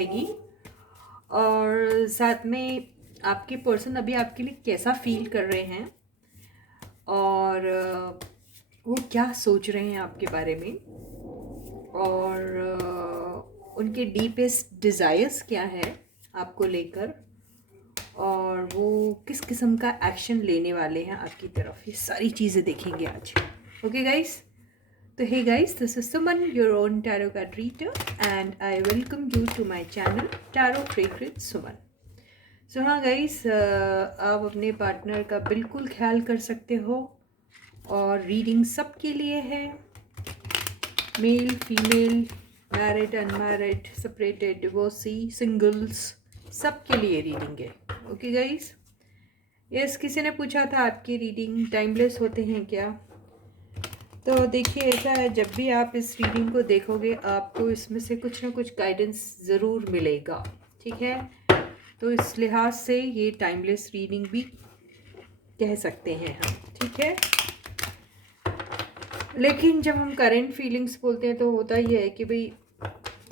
रहेगी और साथ में आपके पर्सन अभी आपके लिए कैसा फील कर रहे हैं और वो क्या सोच रहे हैं आपके बारे में और उनके डीपेस्ट डिज़ायर्स क्या है आपको लेकर और वो किस किस्म का एक्शन लेने वाले हैं आपकी तरफ, ये सारी चीज़ें देखेंगे आज। ओके गाइस, तो hey guys, this is Suman, your own tarot card reader, and I welcome you to my channel Tarot Freak with Suman. So हाँ गाइस, आप अपने पार्टनर का बिल्कुल ख्याल कर सकते हो और रीडिंग सबके लिए है, male female, married unmarried, separated divorcee, singles, सबके लिए रीडिंग है। ओके गाइस, यस, किसी ने पूछा था आपकी रीडिंग टाइमलेस होते हैं क्या? तो देखिए, ऐसा है, जब भी आप इस रीडिंग को देखोगे आपको इसमें से कुछ ना कुछ गाइडेंस ज़रूर मिलेगा, ठीक है? तो इस लिहाज से ये टाइमलेस रीडिंग भी कह सकते हैं हम, ठीक है? लेकिन जब हम करंट फीलिंग्स बोलते हैं तो होता ही है कि भाई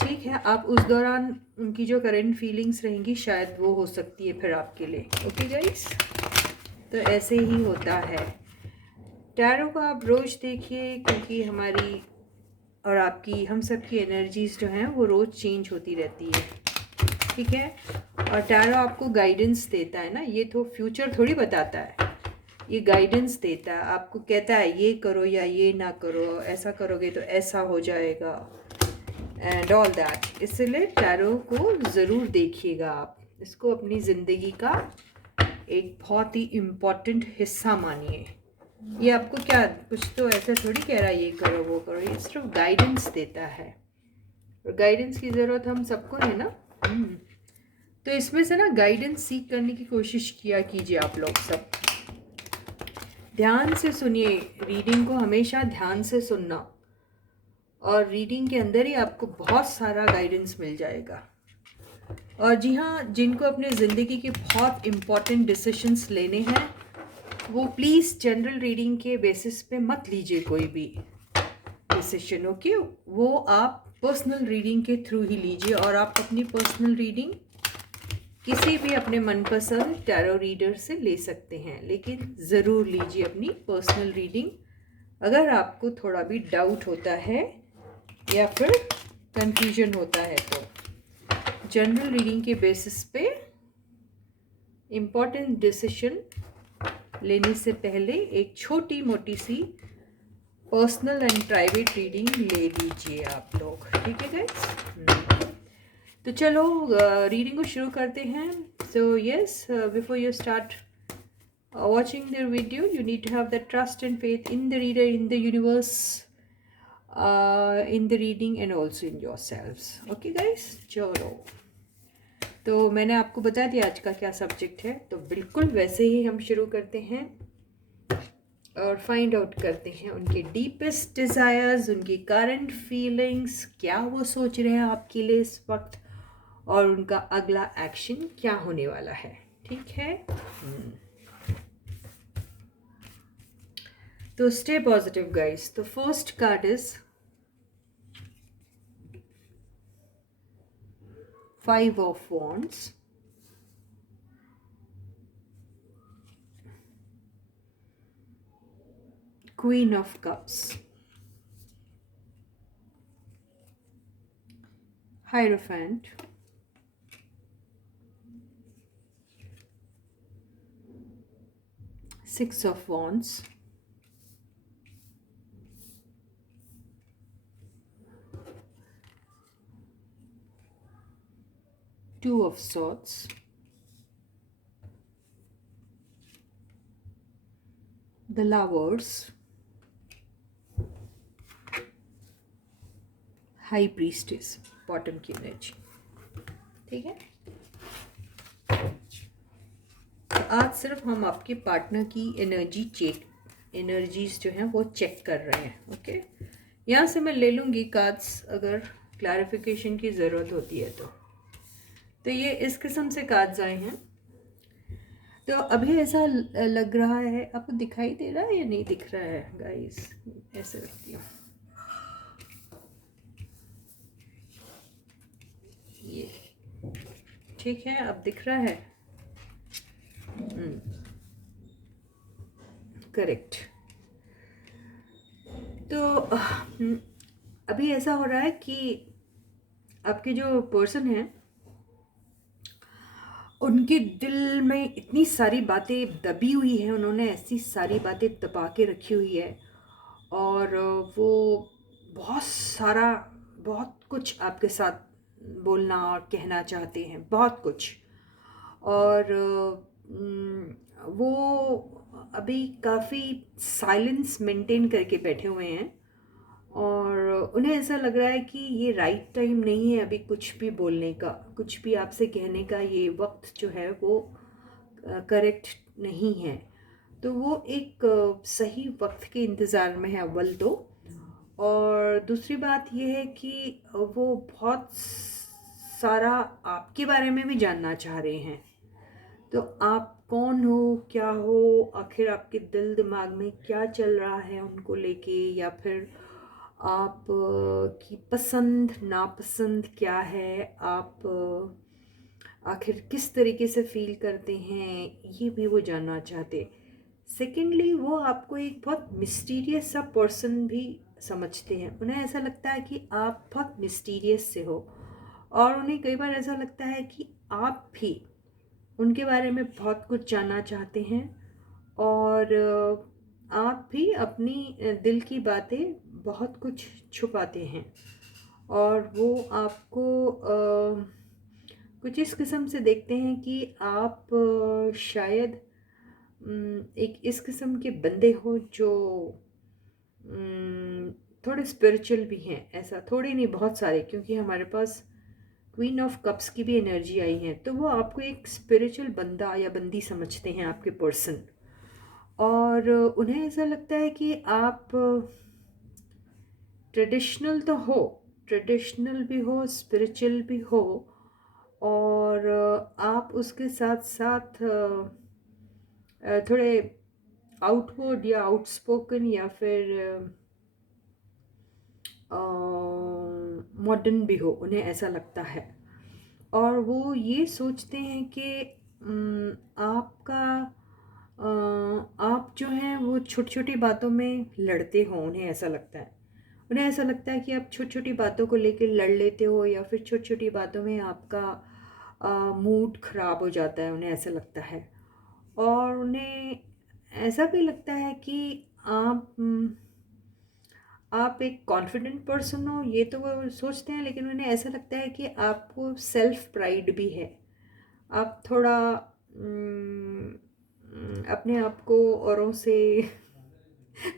ठीक है, आप उस दौरान उनकी जो करंट फीलिंग्स रहेंगी शायद वो हो सकती है फिर आपके लिए। ओके गाइस, तो ऐसे ही होता है। टैरो को आप रोज़ देखिए क्योंकि हमारी और आपकी, हम सब की एनर्जीज़ जो हैं वो रोज़ चेंज होती रहती है, ठीक है? और टैरो आपको गाइडेंस देता है ना, ये तो फ्यूचर थोड़ी बताता है, ये गाइडेंस देता है, आपको कहता है ये करो या ये ना करो, ऐसा करोगे तो ऐसा हो जाएगा एंड ऑल दैट। इसलिए टैरो को ज़रूर देखिएगा आप, इसको अपनी ज़िंदगी का एक बहुत ही इम्पॉर्टेंट हिस्सा मानिए। ये आपको क्या कुछ तो ऐसा थोड़ी कह रहा है ये करो वो करो, ये सिर्फ गाइडेंस देता है और गाइडेंस की ज़रूरत हम सबको है ना। तो इसमें से ना गाइडेंस सीख करने की कोशिश किया कीजिए आप लोग सब। ध्यान से सुनिए रीडिंग को, हमेशा ध्यान से सुनना, और रीडिंग के अंदर ही आपको बहुत सारा गाइडेंस मिल जाएगा। और जी हाँ, जिनको अपने ज़िंदगी के बहुत इम्पॉर्टेंट डिसीशंस लेने हैं वो प्लीज़ जनरल रीडिंग के बेसिस पे मत लीजिए कोई भी डिसीजन, ओके? वो आप पर्सनल रीडिंग के थ्रू ही लीजिए और आप अपनी पर्सनल रीडिंग किसी भी अपने मनपसंद टैरो रीडर से ले सकते हैं, लेकिन ज़रूर लीजिए अपनी पर्सनल रीडिंग अगर आपको थोड़ा भी डाउट होता है या फिर कंफ्यूजन होता है तो। जनरल रीडिंग के बेसिस पे इम्पॉर्टेंट डिसीजन लेने से पहले एक छोटी मोटी सी पर्सनल एंड प्राइवेट रीडिंग ले लीजिए आप लोग, ठीक है गाइस? तो चलो रीडिंग को शुरू करते हैं। So yes, before you start watching the video you need to have the trust and faith in the reader, in the universe, in the reading and also in yourselves. Okay guys, चलो, तो मैंने आपको बता दिया आज का क्या subject है, तो बिल्कुल वैसे ही हम शुरू करते हैं और फाइंड आउट करते हैं उनके डीपेस्ट डिज़ायर्स, उनकी करंट फीलिंग्स, क्या वो सोच रहे हैं आपके लिए इस वक्त और उनका अगला एक्शन क्या होने वाला है, ठीक है? तो स्टे पॉजिटिव गाइस। तो first card is 5 of wands, Queen of Cups, Hierophant, Six of Wands, Two of Swords, the Lovers, High Priestess, bottom की एनर्जी, ठीक है? तो आज सिर्फ हम आपके पार्टनर की एनर्जीज जो हैं वो चेक कर रहे हैं, ओके? यहाँ से मैं ले लूँगी कार्ड्स अगर क्लैरिफिकेशन की ज़रूरत होती है तो ये इस किस्म से कार्ड्स आए हैं। तो अभी ऐसा लग रहा है, आपको दिखाई दे रहा है या नहीं दिख रहा है गाइस? ऐसे रखती हूँ, ये ठीक है, अब दिख रहा है। करेक्ट। तो अभी ऐसा हो रहा है कि आपके जो पर्सन हैं उनके दिल में इतनी सारी बातें दबी हुई हैं, उन्होंने ऐसी सारी बातें दबा के रखी हुई है। और वो बहुत सारा, बहुत कुछ आपके साथ बोलना और कहना चाहते हैं, बहुत कुछ। और वो अभी काफ़ी साइलेंस मेंटेन करके बैठे हुए हैं। और उन्हें ऐसा लग रहा है कि ये राइट टाइम नहीं है अभी कुछ भी बोलने का, कुछ भी आपसे कहने का। ये वक्त जो है वो करेक्ट नहीं है। तो वो एक सही वक्त के इंतज़ार में है, अव्वल तो। और दूसरी बात ये है कि वो बहुत सारा आपके बारे में भी जानना चाह रहे हैं। तो आप कौन हो, क्या हो, आखिर आपके दिल दिमाग में क्या चल रहा है उनको लेके, या फिर आप की पसंद नापसंद क्या है, आप आखिर किस तरीके से फील करते हैं, ये भी वो जानना चाहते। सेकेंडली, वो आपको एक बहुत मिस्टीरियस सा पर्सन भी समझते हैं। उन्हें ऐसा लगता है कि आप बहुत मिस्टीरियस से हो, और उन्हें कई बार ऐसा लगता है कि आप भी उनके बारे में बहुत कुछ जानना चाहते हैं। और आप भी अपनी दिल की बातें बहुत कुछ छुपाते हैं। और वो आपको कुछ इस किस्म से देखते हैं कि आप शायद एक इस किस्म के बंदे हो जो थोड़े स्पिरिचुअल भी हैं। ऐसा थोड़े नहीं, बहुत सारे, क्योंकि हमारे पास क्वीन ऑफ कप्स की भी एनर्जी आई है। तो वो आपको एक स्पिरिचुअल बंदा या बंदी समझते हैं, आपके पर्सन। और उन्हें ऐसा लगता है कि आप ट्रेडिशनल तो हो, ट्रेडिशनल भी हो, स्पिरिचुअल भी हो। और आप उसके साथ साथ थोड़े आउटवर्ड या आउटस्पोकन या फिर मॉडर्न भी हो, उन्हें ऐसा लगता है। और वो ये सोचते हैं कि आपका आप जो हैं वो छोटी छोटी बातों में लड़ते हो। उन्हें ऐसा लगता है, उन्हें ऐसा लगता है कि आप छोटी छोटी बातों को लेकर लड़ लेते हो, या फिर छोटी छोटी बातों में आपका मूड ख़राब हो जाता है। उन्हें ऐसा लगता है। और उन्हें ऐसा भी लगता है कि आप आप एक कॉन्फिडेंट पर्सन हो, ये तो वो सोचते हैं। लेकिन उन्हें ऐसा लगता है कि आपको सेल्फ प्राइड भी है। आप थोड़ा अपने आप को औरों से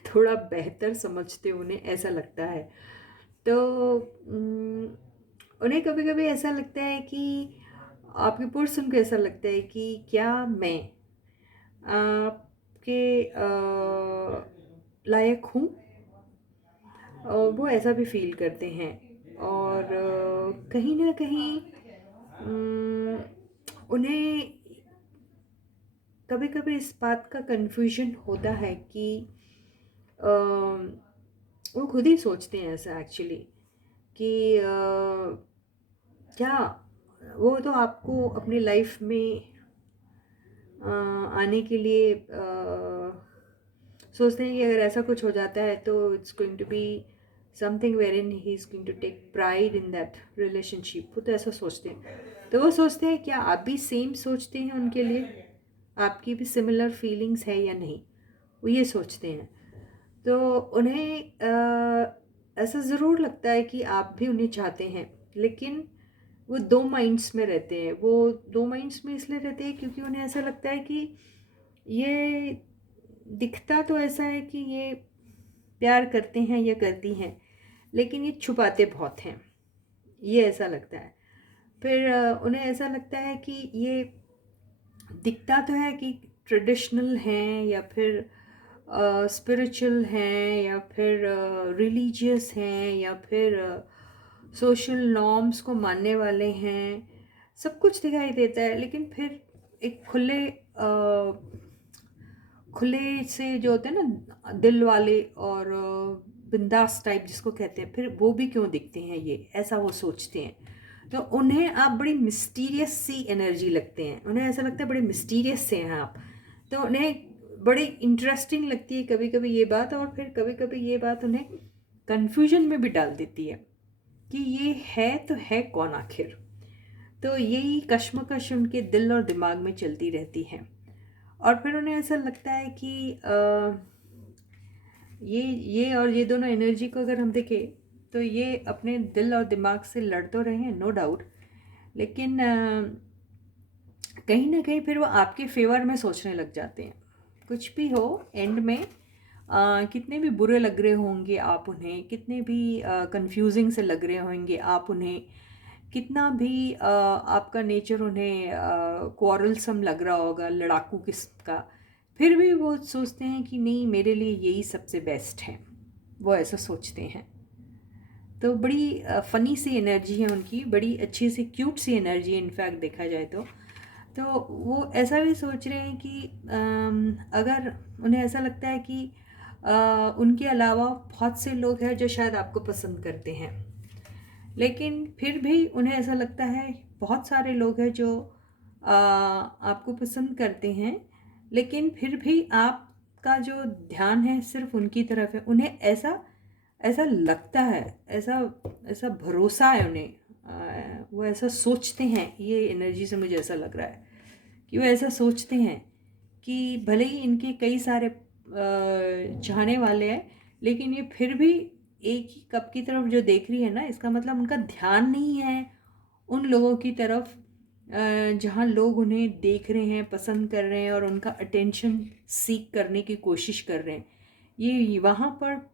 थोड़ा बेहतर समझते हो, उन्हें ऐसा लगता है। तो उन्हें कभी कभी ऐसा लगता है कि आपके पर्सन को ऐसा लगता है कि क्या मैं आपके लायक हूँ। वो ऐसा भी फील करते हैं। और कहीं ना कहीं उन्हें कभी कभी इस बात का कन्फ्यूजन होता है कि वो खुद ही सोचते हैं ऐसा एक्चुअली, कि क्या वो तो आपको अपनी लाइफ में आने के लिए सोचते हैं कि अगर ऐसा कुछ हो जाता है तो it's going to be something where in he is going to take pride in that relationship. वो तो ऐसा सोचते हैं। तो वो सोचते हैं क्या आप भी सेम सोचते हैं उनके लिए, आपकी भी सिमिलर फीलिंग्स है या नहीं, वो ये सोचते हैं। तो उन्हें ऐसा ज़रूर लगता है कि आप भी उन्हें चाहते हैं। लेकिन वो दो माइंड्स में रहते हैं। वो दो माइंड्स में इसलिए रहते हैं क्योंकि उन्हें ऐसा लगता है कि ये दिखता तो ऐसा है कि ये प्यार करते हैं या करती हैं, लेकिन ये छुपाते बहुत हैं, ये ऐसा लगता है। फिर उन्हें ऐसा लगता है कि ये दिखता तो है कि ट्रेडिशनल हैं, या फिर स्पिरिचुअल हैं, या फिर रिलीजियस हैं, या फिर सोशल नॉर्म्स को मानने वाले हैं। सब कुछ दिखाई देता है। लेकिन फिर एक खुले से जो होते हैं ना दिल वाले, और बिंदास टाइप जिसको कहते हैं, फिर वो भी क्यों दिखते हैं, ये ऐसा वो सोचते हैं। तो उन्हें आप बड़ी मिस्टीरियस सी एनर्जी लगते हैं, उन्हें ऐसा लगता है बड़े मिस्टीरियस से हैं आप। तो उन्हें बड़ी इंटरेस्टिंग लगती है कभी कभी ये बात, और फिर कभी कभी ये बात उन्हें कन्फ्यूजन में भी डाल देती है कि ये है तो है कौन आखिर। तो यही कश्मकश उनके दिल और दिमाग में चलती रहती है। और फिर उन्हें ऐसा लगता है कि ये दोनों एनर्जी को अगर हम देखें तो ये अपने दिल और दिमाग से लड़ तो रहे हैं, नो डाउट, लेकिन कहीं ना कहीं फिर वो आपके फेवर में सोचने लग जाते हैं। कुछ भी हो, एंड में कितने भी बुरे लग रहे होंगे आप उन्हें, कितने भी कंफ्यूजिंग से लग रहे होंगे आप उन्हें, कितना भी आपका नेचर उन्हें क्वारलसम लग रहा होगा, लड़ाकू किस्म का, फिर भी वो सोचते हैं कि नहीं, मेरे लिए यही सबसे बेस्ट है। वो ऐसा सोचते हैं। तो बड़ी फ़नी सी एनर्जी है उनकी, बड़ी अच्छी सी क्यूट सी एनर्जी है इनफैक्ट देखा जाए तो वो ऐसा भी सोच रहे हैं कि अगर उन्हें ऐसा लगता है कि उनके अलावा बहुत से लोग हैं जो शायद आपको पसंद करते हैं, लेकिन फिर भी उन्हें ऐसा लगता है बहुत सारे लोग हैं जो आपको पसंद करते हैं, लेकिन फिर भी आपका जो ध्यान है सिर्फ उनकी तरफ है। उन्हें ऐसा ऐसा लगता है, ऐसा ऐसा भरोसा है उन्हें, वो ऐसा सोचते हैं। ये एनर्जी से मुझे ऐसा लग रहा है कि वो ऐसा सोचते हैं कि भले ही इनके कई सारे चाहने वाले हैं, लेकिन ये फिर भी एक ही कप की तरफ जो देख रही है ना, इसका मतलब उनका ध्यान नहीं है उन लोगों की तरफ जहाँ लोग उन्हें देख रहे हैं, पसंद कर रहे हैं और उनका अटेंशन सीक करने की कोशिश कर रहे हैं। ये वहाँ पर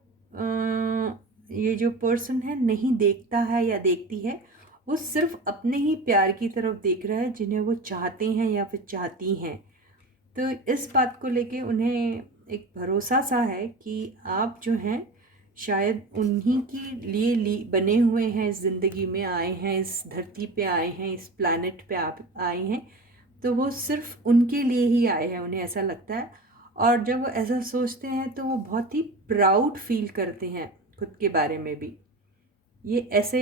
ये जो पर्सन है नहीं देखता है या देखती है, वो सिर्फ अपने ही प्यार की तरफ देख रहा है जिन्हें वो चाहते हैं या फिर चाहती हैं। तो इस बात को लेके उन्हें एक भरोसा सा है कि आप जो हैं शायद उन्हीं के लिए बने हुए हैं, इस ज़िंदगी में आए हैं, इस धरती पे आए हैं, इस प्लैनेट पे आप आए हैं, तो वो सिर्फ उनके लिए ही आए हैं, उन्हें ऐसा लगता है। और जब वो ऐसा सोचते हैं तो वो बहुत ही प्राउड फील करते हैं खुद के बारे में भी। ये ऐसे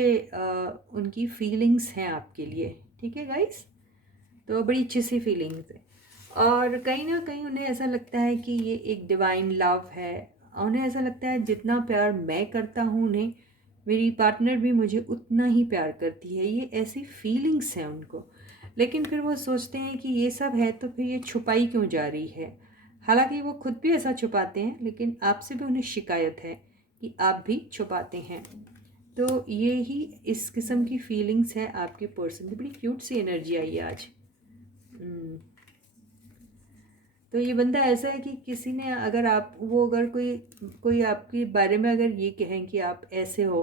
उनकी फीलिंग्स हैं आपके लिए, ठीक है गाइस। तो बड़ी अच्छी सी फीलिंग्स है, और कहीं ना कहीं उन्हें ऐसा लगता है कि ये एक डिवाइन लव है। उन्हें ऐसा लगता है जितना प्यार मैं करता हूँ उन्हें, मेरी पार्टनर भी मुझे उतना ही प्यार करती है। ये ऐसी फीलिंग्स हैं उनको। लेकिन फिर वो सोचते हैं कि ये सब है तो फिर ये छुपाई क्यों जा रही है। हालांकि वो खुद भी ऐसा छुपाते हैं, लेकिन आपसे भी उन्हें शिकायत है कि आप भी छुपाते हैं। तो ये ही इस किस्म की फीलिंग्स है आपके पर्सन की। बड़ी क्यूट सी एनर्जी आई है आज। तो ये बंदा ऐसा है कि किसी ने अगर आप वो अगर कोई कोई आपके बारे में अगर ये कहें कि आप ऐसे हो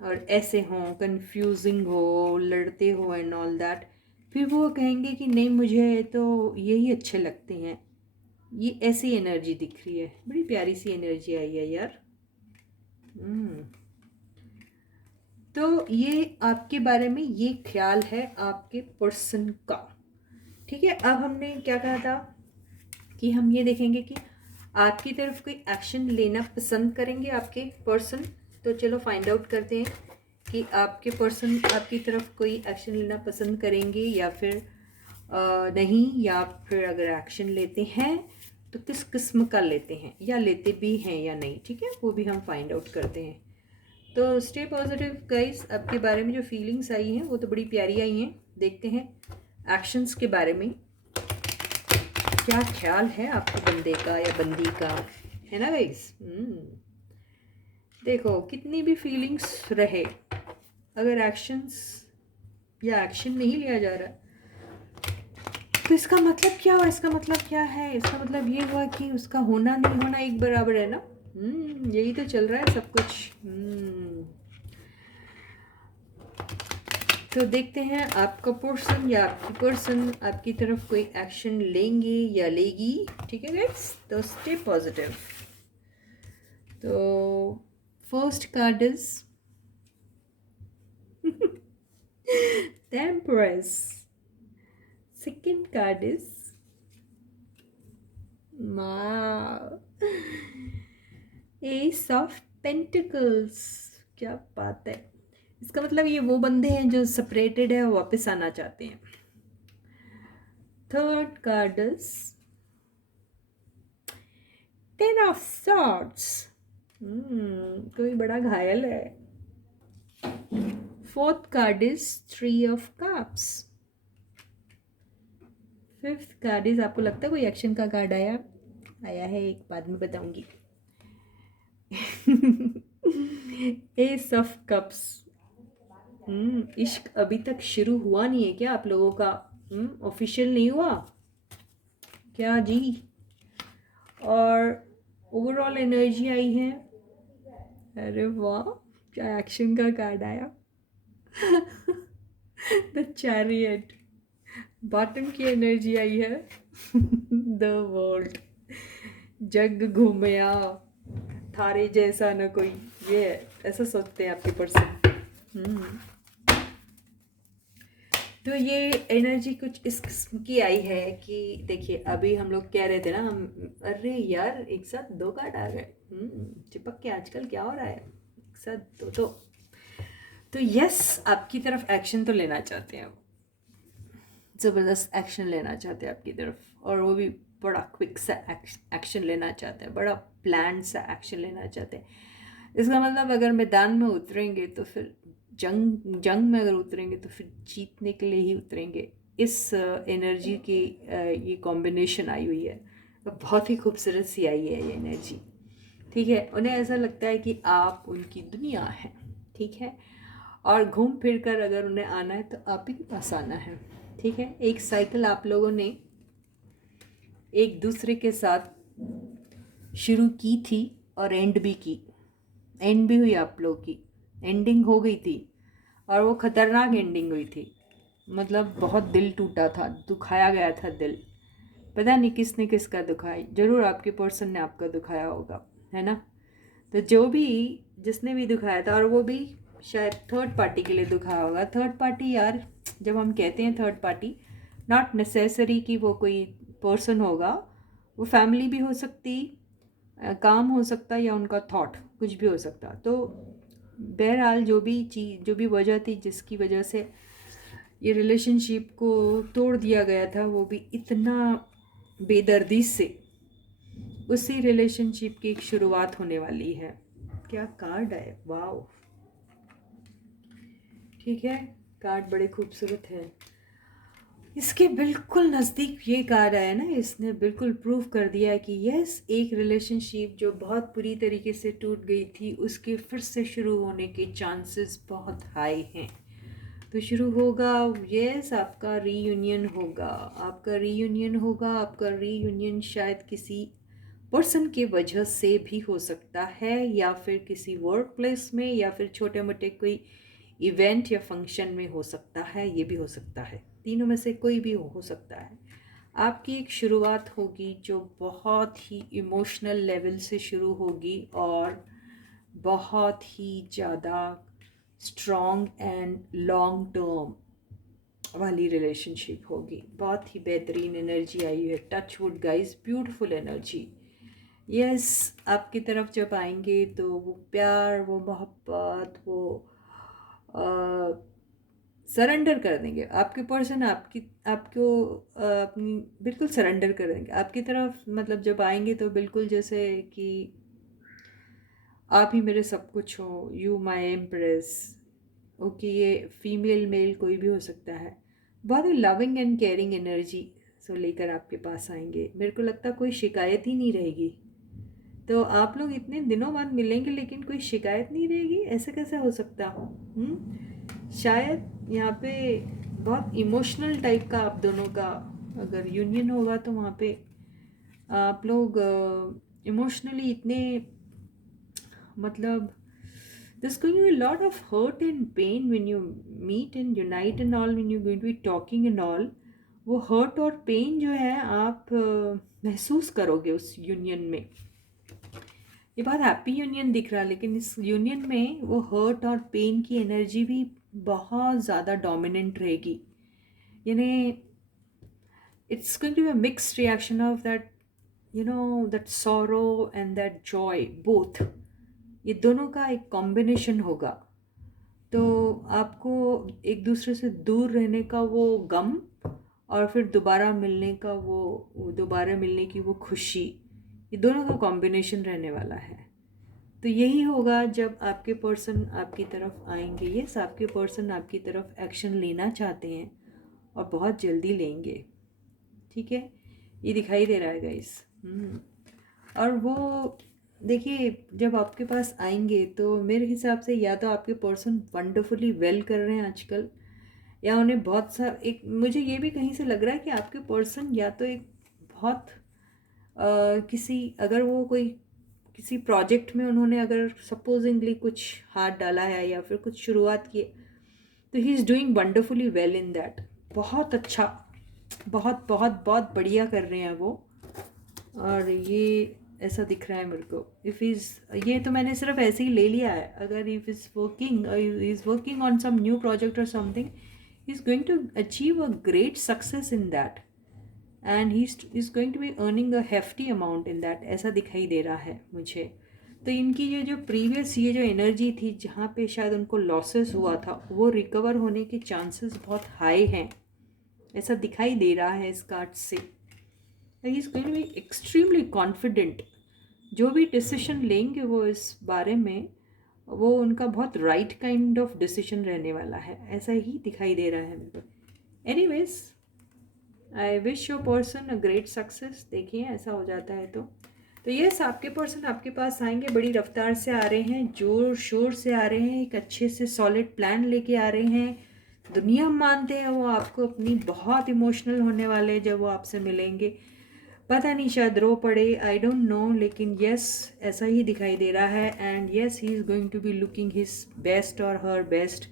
और ऐसे हो, कंफ्यूजिंग हो, लड़ते हो एंड ऑल दैट, फिर वो कहेंगे कि नहीं, मुझे तो यही अच्छे लगते हैं। ये ऐसी एनर्जी दिख रही है, बड़ी प्यारी सी एनर्जी आई है यार। तो ये आपके बारे में ये ख्याल है आपके पर्सन का, ठीक है। अब हमने क्या कहा था कि हम ये देखेंगे कि आपकी तरफ कोई एक्शन लेना पसंद करेंगे आपके पर्सन। तो चलो फाइंड आउट करते हैं कि आपके पर्सन आपकी तरफ कोई एक्शन लेना पसंद करेंगे या फिर नहीं, या फिर अगर एक्शन लेते हैं तो किस किस्म का लेते हैं, या लेते भी हैं या नहीं, ठीक है, वो भी हम फाइंड आउट करते हैं। तो स्टे पॉजिटिव गाइस। आपके बारे में जो फीलिंग्स आई हैं वो तो बड़ी प्यारी आई हैं। देखते हैं एक्शंस के बारे में क्या ख्याल है आपके बंदे का या बंदी का, है ना गाइस। देखो, कितनी भी फीलिंग्स रहे, अगर एक्शंस या एक्शन नहीं लिया जा रहा तो इसका मतलब क्या हुआ, इसका मतलब क्या है, इसका मतलब ये हुआ कि उसका होना नहीं होना एक बराबर है ना। यही तो चल रहा है सब कुछ। तो देखते हैं आपका पर्सन या आपकी पर्सन आपकी तरफ कोई एक्शन लेंगे या लेगी, ठीक है गाइस। तो स्टे पॉजिटिव। तो first card is temperance, second card is S of pentacles, क्या बात है। इसका मतलब ये वो बंदे हैं जो सेपरेटेड है, वापस आना चाहते हैं। Third card is ten of swords. कोई बड़ा घायल है। Fourth card is three of cups. Fifth card is, आपको लगता है कोई एक्शन का कार्ड आया? आया है, एक बाद में बताऊंगी। S of cups. इश्क अभी तक शुरू हुआ नहीं है क्या आप लोगों का? ऑफिशियल नहीं हुआ क्या जी? और ओवरऑल एनर्जी आई है। अरे वाह, क्या एक्शन का कार्ड आया। The chariot. बॉटम की एनर्जी आई है। The world. जग घूमया थारे जैसा न कोई, ये है, ऐसा सोचते हैं आपके पर्सन। तो ये एनर्जी कुछ इस किस्म की आई है कि देखिए, अभी हम लोग कह रहे थे ना, हम अरे यार एक साथ दो कार्ड आ गए। चिपक के आजकल क्या हो रहा है, एक साथ दो तो यस, आपकी तरफ एक्शन तो लेना चाहते हैं, ज़बरदस्त एक्शन लेना चाहते हैं आपकी तरफ, और वो भी बड़ा क्विक सा एक्शन लेना चाहते हैं, बड़ा प्लान सा एक्शन लेना चाहते हैं। इसका मतलब अगर मैदान में उतरेंगे तो फिर जंग में अगर उतरेंगे तो फिर जीतने के लिए ही उतरेंगे। इस एनर्जी की ये कॉम्बिनेशन आई हुई है, तो बहुत ही खूबसूरत सी आई है ये एनर्जी। ठीक है, उन्हें ऐसा लगता है कि आप उनकी दुनिया हैं। ठीक है, और घूम फिर कर अगर उन्हें आना है तो आप ही के पास आना है। ठीक है, एक साइकिल आप लोगों ने एक दूसरे के साथ शुरू की थी और एंड भी की, एंड भी हुई आप लोग की, एंडिंग हो गई थी, और वो ख़तरनाक एंडिंग हुई थी। मतलब बहुत दिल टूटा था, दुखाया गया था दिल। पता नहीं किसने किसका दुखाई, ज़रूर आपके पर्सन ने आपका दुखाया होगा, है ना? तो जो भी, जिसने भी दुखाया था, और वो भी शायद थर्ड पार्टी के लिए दुखाया होगा। थर्ड पार्टी यार, जब हम कहते हैं थर्ड पार्टी, नॉट नेसेसरी कि वो कोई पर्सन होगा, वो फैमिली भी हो सकती, काम हो सकता, या उनका थॉट, कुछ भी हो सकता। तो बहरहाल जो भी चीज़, जो भी वजह थी जिसकी वजह से ये रिलेशनशिप को तोड़ दिया गया था, वो भी इतना बेदर्दी से, उसी रिलेशनशिप की एक शुरुआत होने वाली है। क्या कार्ड है, वाओ। ठीक है, कार्ड बड़े खूबसूरत है। इसके बिल्कुल नज़दीक ये कार्ड आया ना, इसने बिल्कुल प्रूव कर दिया है कि यस, एक रिलेशनशिप जो बहुत बुरी तरीके से टूट गई थी, उसके फिर से शुरू होने के चांसेस बहुत हाई हैं। तो शुरू होगा, यस, आपका रीयूनियन होगा, आपका रीयूनियन होगा, आपका रीयूनियन शायद किसी पर्सन की वजह से भी हो सकता है, या फिर किसी वर्क प्लेस में, या फिर छोटे मोटे कोई इवेंट या फंक्शन में हो सकता है, ये भी हो सकता है, तीनों में से कोई भी हो सकता है। आपकी एक शुरुआत होगी जो बहुत ही इमोशनल लेवल से शुरू होगी, और बहुत ही ज़्यादा स्ट्रॉन्ग एंड लॉन्ग टर्म वाली रिलेशनशिप होगी। बहुत ही बेहतरीन एनर्जी आई है, touch wood guys, beautiful energy. Yes, आपकी तरफ जब आएंगे तो वो प्यार, वो मोहब्बत, वो सरेंडर कर देंगे। आपके पर्सन आपकी, आपको अपनी बिल्कुल सरेंडर कर देंगे आपकी तरफ। मतलब जब आएंगे तो बिल्कुल जैसे कि आप ही मेरे सब कुछ हो, यू माई एम्प्रेस। ओके, ये फीमेल मेल कोई भी हो सकता है। बहुत ही लविंग एंड केयरिंग एनर्जी से लेकर आपके पास आएंगे। मेरे को लगता है कोई शिकायत ही नहीं रहेगी। तो आप लोग इतने दिनों बाद मिलेंगे लेकिन कोई शिकायत नहीं रहेगी, ऐसे कैसे हो सकता? शायद यहाँ पे बहुत इमोशनल टाइप का आप दोनों का अगर यूनियन होगा, तो वहाँ पे आप लोग इमोशनली इतने, मतलब there's going to be a lot of hurt and pain when you meet and unite and all, when you're going to be talking and all। वो हर्ट और पेन जो है आप महसूस करोगे उस यूनियन में। ये बहुत हैप्पी यूनियन दिख रहा है, लेकिन इस यूनियन में वो हर्ट और पेन की एनर्जी भी बहुत ज़्यादा डोमिनेंट रहेगी। यानी it's going to be a mixed reaction of that, you know, that sorrow and that joy, both, ये दोनों का एक कॉम्बिनेशन होगा। तो आपको एक दूसरे से दूर रहने का वो गम, और फिर दोबारा मिलने का वो दोबारा मिलने की वो खुशी, ये दोनों का कॉम्बिनेशन रहने वाला है। तो यही होगा जब आपके पर्सन आपकी तरफ आएंगे। यस, आपके पर्सन आपकी तरफ एक्शन लेना चाहते हैं और बहुत जल्दी लेंगे। ठीक है, ये दिखाई दे रहा है गाइस। और वो देखिए, जब आपके पास आएंगे तो मेरे हिसाब से या तो आपके पर्सन वंडरफुली वेल कर रहे हैं आजकल, या उन्हें बहुत सा एक मुझे ये भी कहीं से लग रहा है कि आपके पर्सन या तो एक बहुत किसी अगर वो कोई किसी प्रोजेक्ट में उन्होंने अगर सपोजिंगली कुछ हाथ डाला है या फिर कुछ शुरुआत की है, तो he is doing wonderfully well in that. बहुत अच्छा, बहुत बहुत बहुत बढ़िया कर रहे हैं वो। और ये ऐसा दिख रहा है मेरे को। इफ़ इज़ ये तो मैंने सिर्फ ऐसे ही ले लिया है। अगर if is working on some new project और something, he is going to achieve a great success in that, and he is going to be earning a hefty amount in that, ऐसा दिखाई दे रहा है मुझे। तो इनकी ये जो प्रीवियस ये जो एनर्जी थी जहाँ पे शायद उनको लॉसेस हुआ था, वो रिकवर होने के चांसेस बहुत हाई हैं, ऐसा दिखाई दे रहा है इस कार्ड से। He is going to be extremely confident. जो भी डिसीजन लेंगे वो इस बारे में, वो उनका बहुत राइट काइंड ऑफ डिसीजन रहने वाला है, ऐसा ही दिखाई दे रहा है मेरे को। Anyways, I wish your person a great success. देखिए ऐसा हो जाता है तो यस, आपके पर्सन आपके पास आएंगे, बड़ी रफ्तार से आ रहे हैं, जोर शोर से आ रहे हैं, एक अच्छे से सॉलिड प्लान लेके आ रहे हैं। दुनिया मानते हैं वो आपको अपनी, बहुत इमोशनल होने वाले जब वो आपसे मिलेंगे। पता नहीं शायद रो पड़े, आई डोंट नो, लेकिन यस ऐसा ही दिखाई दे रहा है। And yes, he is going to be looking his best और her best,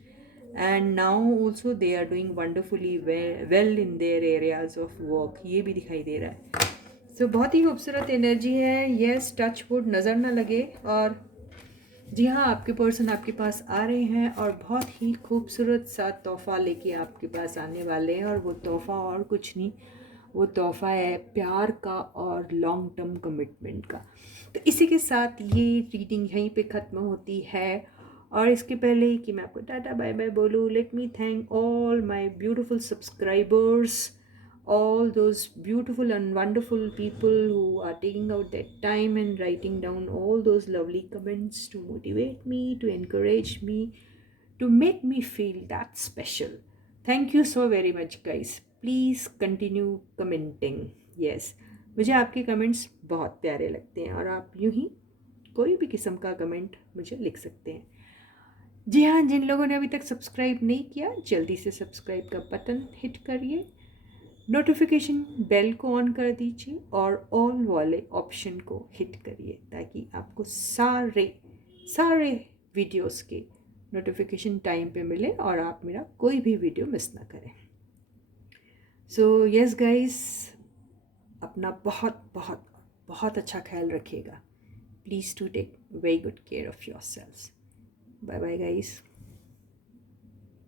and now also they are doing wonderfully well in their areas of work, ये भी दिखाई दे रहा है। सो बहुत ही खूबसूरत एनर्जी है। यस, टच वुड नज़र ना लगे। और जी हाँ, आपके पर्सन आपके पास आ रहे हैं और बहुत ही खूबसूरत सा तोहफ़ा लेके आपके पास आने वाले हैं। और वो तोहफ़ा और कुछ नहीं, वो तोहफ़ा है प्यार का और लॉन्ग टर्म कमिटमेंट का। तो इसी के साथ ये रीडिंग यहीं पे ख़त्म होती है। और इसके पहले कि मैं आपको टाटा बाय बाय बोलूँ, let me thank all my beautiful subscribers, all those beautiful and wonderful people who are taking out their time and writing down all those lovely comments to motivate me, to encourage me, to make me feel that special. Thank you so very much guys. Please continue commenting. Yes, मुझे आपके comments बहुत प्यारे लगते हैं और आप यूं ही कोई भी किस्म का कमेंट मुझे लिख सकते हैं। जी हाँ, जिन लोगों ने अभी तक सब्सक्राइब नहीं किया, जल्दी से सब्सक्राइब का बटन हिट करिए, नोटिफिकेशन बेल को ऑन कर दीजिए और ऑल वाले ऑप्शन को हिट करिए, ताकि आपको सारे सारे वीडियोस के नोटिफिकेशन टाइम पे मिले और आप मेरा कोई भी वीडियो मिस ना करें। सो यस गाइस, अपना बहुत बहुत बहुत अच्छा ख्याल रखिएगा। Please to take very good care of your selves. Bye bye guys.